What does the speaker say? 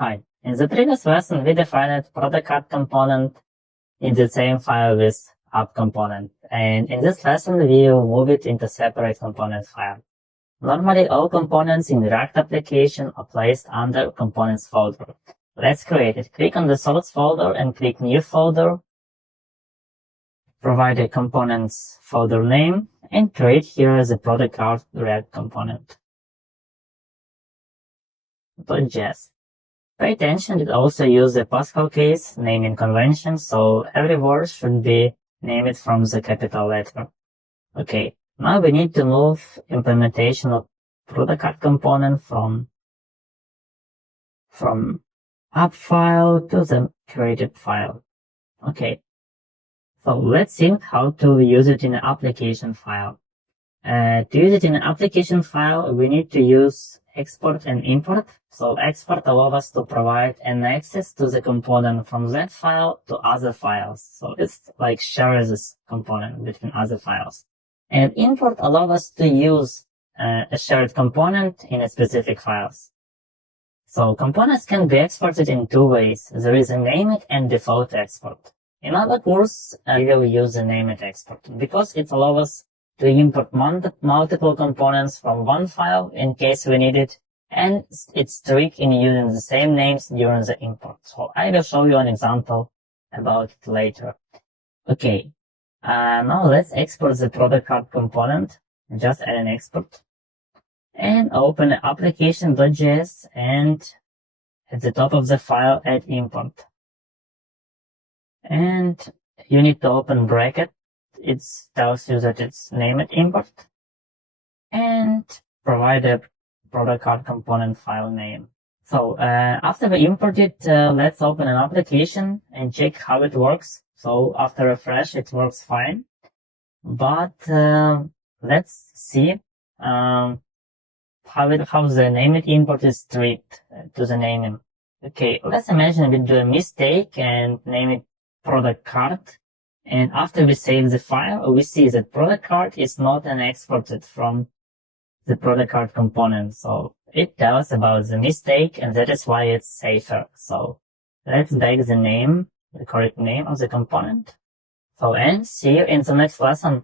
Hi. In the previous lesson, we defined product card component in the same file with app component. And in this lesson, we will move it into separate component file. Normally, all components in React application are placed under components folder. Let's create it. Click on the source folder and click new folder. Provide a components folder name and create here the product card React component. .js. Pay attention, it also uses the Pascal case naming convention, so every word should be named from the capital letter. Okay, now we need to move implementation of product card component from app file to the created file. Okay, so let's see how to use it in an application file. To use it in an application file, we need to use export and import. So export allows us to provide an access to the component from that file to other files. So it's like shares this component between other files. And import allows us to use a shared component in a specific files. So components can be exported in two ways. There is a named and default export. In other course, we will use the named export because it allows us to import multiple components from one file in case we need it, and it's strict in using the same names during the import. So I will show you an example about it later. Okay, now let's export the product card component. Just add an export and open application.js and at the top of the file add import. And you need to open bracket. It tells you that it's named import and provide a product card component file name. So after we import it, let's open an application and check how it works. So after refresh, it works fine. But let's see how the named import is treated to the naming. Okay, let's imagine we do a mistake and name it product card. And after we save the file, we see that product card is not exported from the product card component. So it tells about the mistake, and that is why it's safer. So let's back the name, the correct name of the component. So and see you in the next lesson.